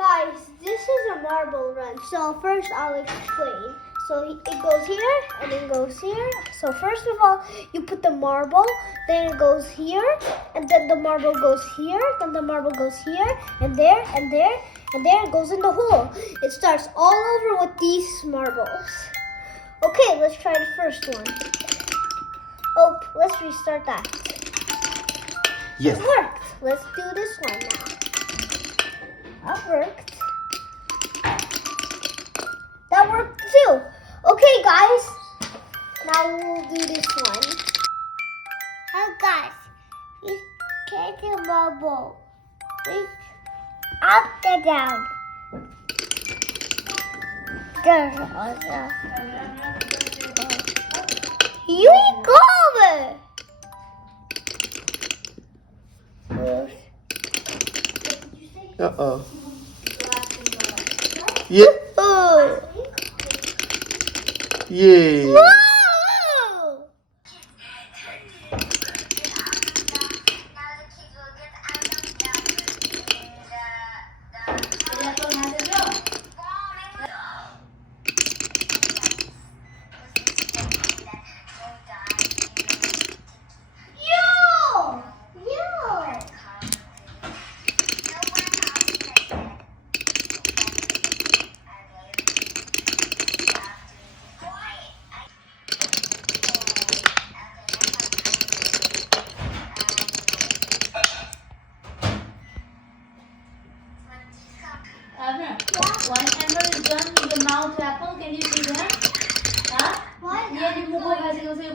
Guys, this is a marble run. So first I'll explain. So it goes here and then goes here. So first of all, you put the marble, then it goes here, and then the marble goes here, then the marble goes here, and there, and there, and there it goes in the hole. It starts all over with these marbles. Okay, let's try the first one. Oh, let's restart that. Yes. It worked. Let's do this one now. That worked. That worked too. Okay, guys. Now we'll do this one. Oh, guys. We take the marble. We up and down. Here we go. Uh-oh. Yeah. Oh. Yay. Whoa! Abner, one animal is done with the mouth apple. Can you see that? Huh? What? Dia di mukul kasi kasi